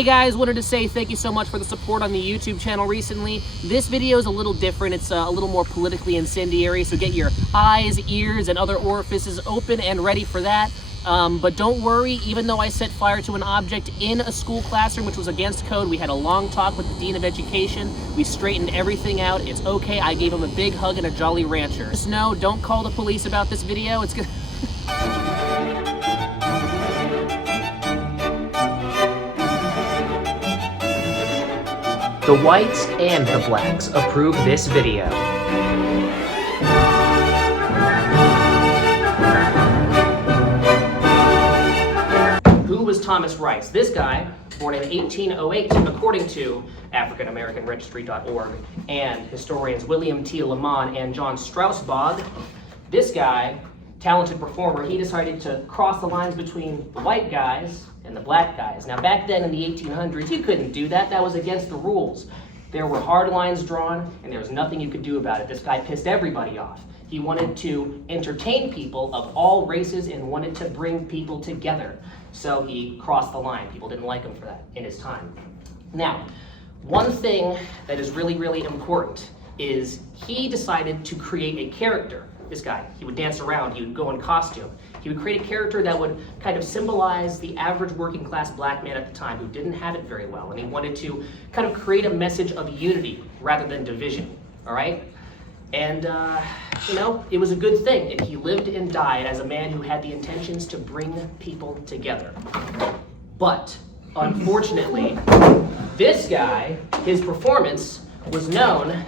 Hey guys, wanted to say thank you so much for the support on the YouTube channel recently. This video is a little different. It's a little more politically incendiary, so get your eyes, ears, and other orifices open and ready for that. But don't worry, even though I set fire to an object in a school classroom, which was against code, we had a long talk with the Dean of Education. We straightened everything out. It's okay. I gave him a big hug and a Jolly Rancher. Just know, don't call the police about this video. It's gonna... The whites and the blacks approve this video. Who was Thomas Rice? This guy, born in 1808, according to AfricanAmericanRegistry.org and historians William T. Lamont and John Strausbog. This guy, talented performer, he decided to cross the lines between the white guys and the black guys. Now back then in the 1800s, you couldn't do that. That was against the rules. There were hard lines drawn and there was nothing you could do about it. This guy pissed everybody off. He wanted to entertain people of all races and wanted to bring people together. So he crossed the line. People didn't like him for that in his time. Now, one thing that is really, really important is he decided to create a character. This guy, he would dance around, he would go in costume. He would create a character that would kind of symbolize the average working class black man at the time who didn't have it very well. And he wanted to kind of create a message of unity rather than division, all right? And, you know, it was a good thing. And he lived and died as a man who had the intentions to bring people together. But, unfortunately, this guy, his performance was known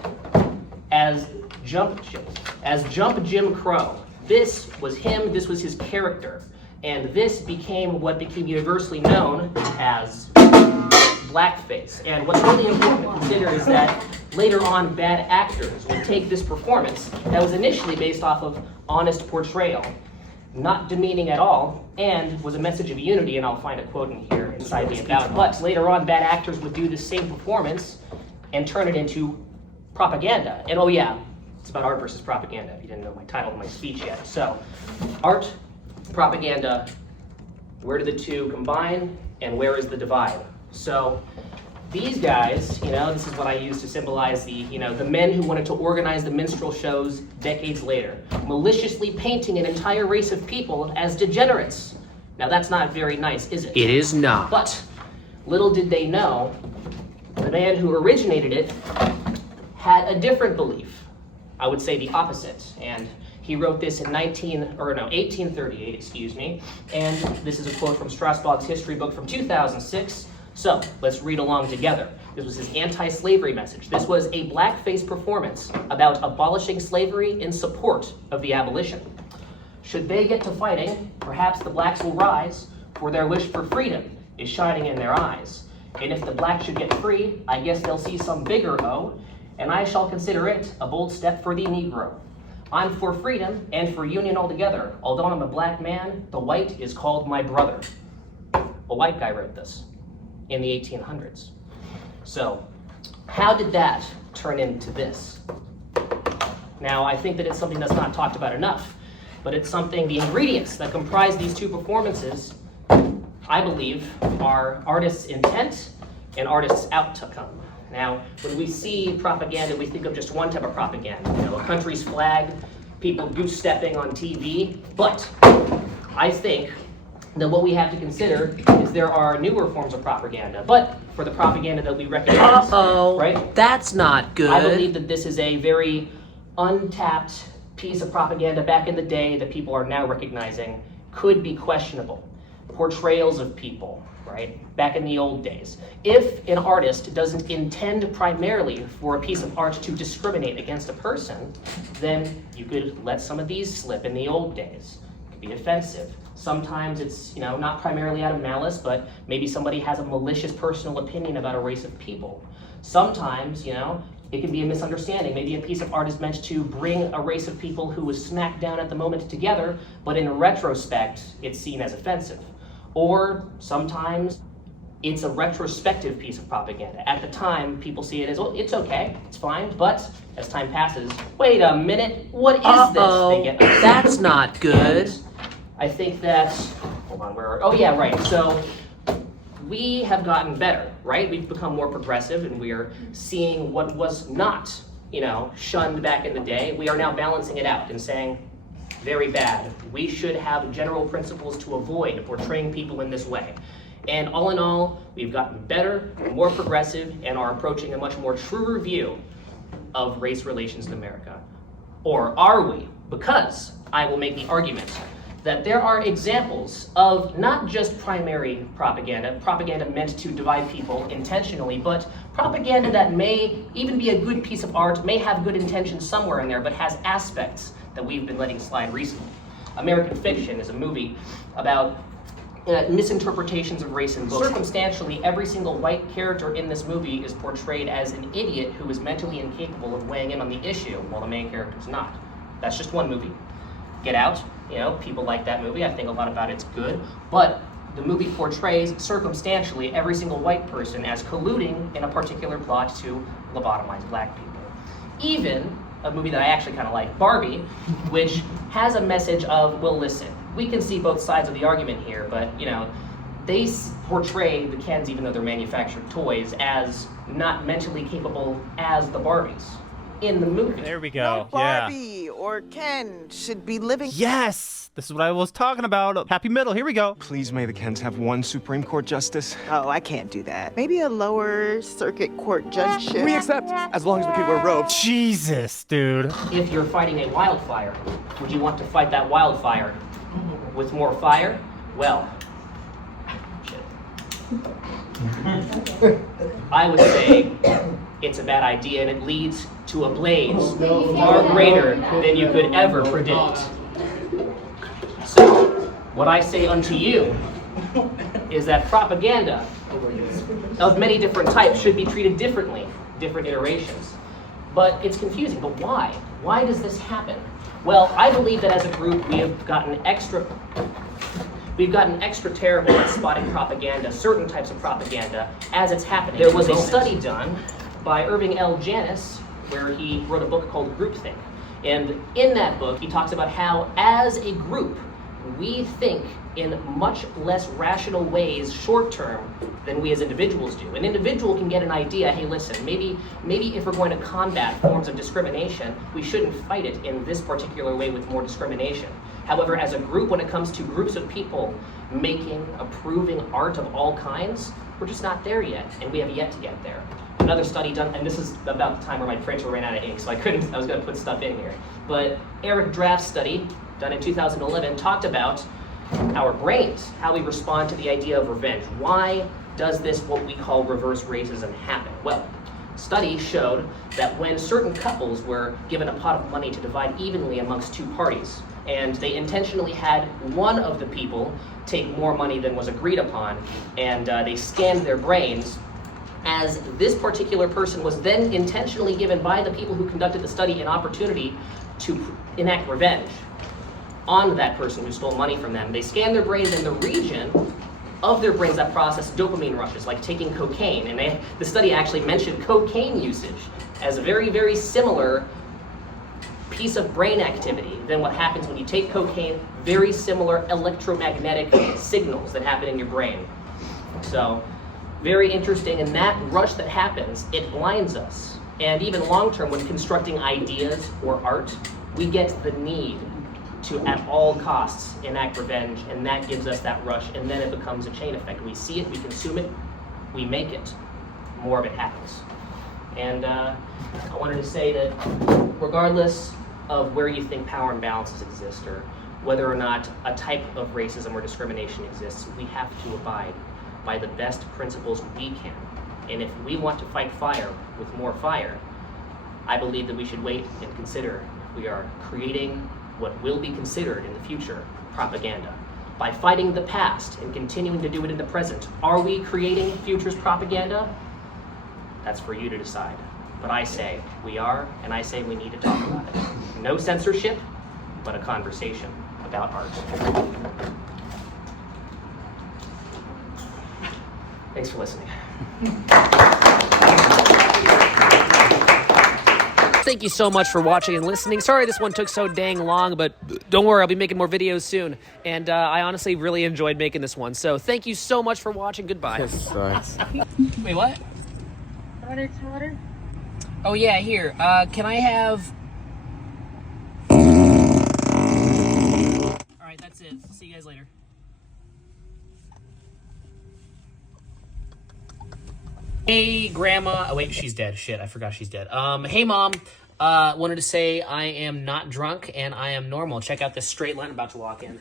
as Jump Jim Crow. This was him, this was his character. And this became what became universally known as Blackface. And what's really important to consider is that later on bad actors would take this performance that was initially based off of honest portrayal, not demeaning at all, and was a message of unity, and I'll find a quote in here inside the about. But later on bad actors would do the same performance and turn it into propaganda. And oh yeah, it's about art versus propaganda, if you didn't know my title of my speech yet. So, art, propaganda, where do the two combine, and where is the divide? So, these guys, you know, this is what I use to symbolize the, you know, the men who wanted to organize the minstrel shows decades later, maliciously painting an entire race of people as degenerates. Now, that's not very nice, is it? It is not. But, little did they know, the man who originated it had a different belief. I would say the opposite, and he wrote this in 1838, excuse me, and this is a quote from Strausbog's history book from 2006, so let's read along together. This was his anti-slavery message. This was a blackface performance about abolishing slavery in support of the abolition. Should they get to fighting, perhaps the blacks will rise, for their wish for freedom is shining in their eyes. And if the blacks should get free, I guess they'll see some bigger O, and I shall consider it a bold step for the Negro. I'm for freedom and for union altogether. Although I'm a black man, the white is called my brother. A white guy wrote this in the 1800s. So, how did that turn into this? Now, I think that it's something that's not talked about enough, but it's something, the ingredients that comprise these two performances, I believe, are artists' intent and artists' outcome. Now, when we see propaganda, we think of just one type of propaganda. You know, a country's flag, people goose-stepping on TV. But I think that what we have to consider is there are newer forms of propaganda. But for the propaganda that we recognize, right? That's not good. I believe that this is a very untapped piece of propaganda back in the day that people are now recognizing could be questionable. Portrayals of people, right? Back in the old days. If an artist doesn't intend primarily for a piece of art to discriminate against a person, then you could let some of these slip in the old days. It could be offensive. Sometimes it's, you know, not primarily out of malice, but maybe somebody has a malicious personal opinion about a race of people. Sometimes, you know, it can be a misunderstanding. Maybe a piece of art is meant to bring a race of people who was smacked down at the moment together, but in retrospect, it's seen as offensive. Or sometimes it's a retrospective piece of propaganda. At the time, people see it as, well, it's okay, it's fine, but as time passes, wait a minute, what is this? They get upset. That's not good. And I think that, hold on, oh yeah, right, so we have gotten better, right? We've become more progressive, and we are seeing what was not, shunned back in the day. We are now balancing it out and saying, very bad. We should have general principles to avoid portraying people in this way. And all in all, we've gotten better, more progressive, and are approaching a much more truer view of race relations in America. Or are we? Because I will make the argument that there are examples of not just primary propaganda meant to divide people intentionally, but propaganda that may even be a good piece of art, may have good intentions somewhere in there, but has aspects that we've been letting slide recently. American Fiction is a movie about misinterpretations of race in books. Circumstantially, every single white character in this movie is portrayed as an idiot who is mentally incapable of weighing in on the issue, while the main character is not. That's just one movie. Get Out, people like that movie. I think a lot about it's good, but the movie portrays circumstantially every single white person as colluding in a particular plot to lobotomize black people. Even a movie that I actually kind of like, Barbie, which has a message of, well, listen, we can see both sides of the argument here, but they portray the Kens, even though they're manufactured toys, as not mentally capable as the Barbies in the movie. There we go. No Barbie or Ken should be living. Yes! This is what I was talking about. Happy middle. Here we go. Please may the Kens have one Supreme Court justice. Oh, I can't do that. Maybe a lower circuit court judgeship. We accept, as long as the people wear robes. Jesus, dude. If you're fighting a wildfire, would you want to fight that wildfire with more fire? Well, I would say it's a bad idea, and it leads to a blaze far greater than you could ever predict. So, what I say unto you is that propaganda of many different types should be treated differently, different iterations. But it's confusing, but why? Why does this happen? Well, I believe that as a group we've gotten extra terrible at spotting propaganda, certain types of propaganda, as it's happening. There was a study done by Irving L. Janis where he wrote a book called Groupthink. And in that book, he talks about how, as a group, we think in much less rational ways short-term than we as individuals do. An individual can get an idea, hey, listen, maybe if we're going to combat forms of discrimination, we shouldn't fight it in this particular way with more discrimination. However, as a group, when it comes to groups of people making, approving art of all kinds, we're just not there yet, and we have yet to get there. Another study done, and this is about the time where my printer ran out of ink, so I was gonna put stuff in here. But Eric Draft's study, done in 2011, talked about our brains, how we respond to the idea of revenge. Why does this, what we call reverse racism, happen? Well, studies showed that when certain couples were given a pot of money to divide evenly amongst two parties, and they intentionally had one of the people take more money than was agreed upon, and they scanned their brains, as this particular person was then intentionally given by the people who conducted the study an opportunity to enact revenge on that person who stole money from them. They scanned their brains, and the region of their brains that process dopamine rushes, like taking cocaine, and the study actually mentioned cocaine usage as a very, very similar piece of brain activity than what happens when you take cocaine, very similar electromagnetic signals that happen in your brain. So, very interesting, and that rush that happens, it blinds us. And even long-term, when constructing ideas or art, we get the need to, at all costs, enact revenge, and that gives us that rush, and then it becomes a chain effect. We see it, we consume it, we make it, more of it happens. And I wanted to say that regardless of where you think power imbalances exist, or whether or not a type of racism or discrimination exists, we have to abide by the best principles we can. And if we want to fight fire with more fire, I believe that we should wait and consider if we are creating what will be considered in the future propaganda. By fighting the past and continuing to do it in the present, are we creating future's propaganda? That's for you to decide. But I say we are, and I say we need to talk about it. No censorship, but a conversation about art. Thanks for listening. thank you so much for watching and listening. Sorry this one took so dang long, but don't worry, I'll be making more videos soon. And I honestly really enjoyed making this one. So thank you so much for watching. Goodbye. This sucks. Wait, what? Water. Oh, yeah, here. Can I have... All right, that's it. See you guys later. Hey, Grandma. Oh, wait, she's dead. Shit, I forgot she's dead. Hey, Mom. Wanted to say I am not drunk and I am normal. Check out this straight line I'm about to walk in.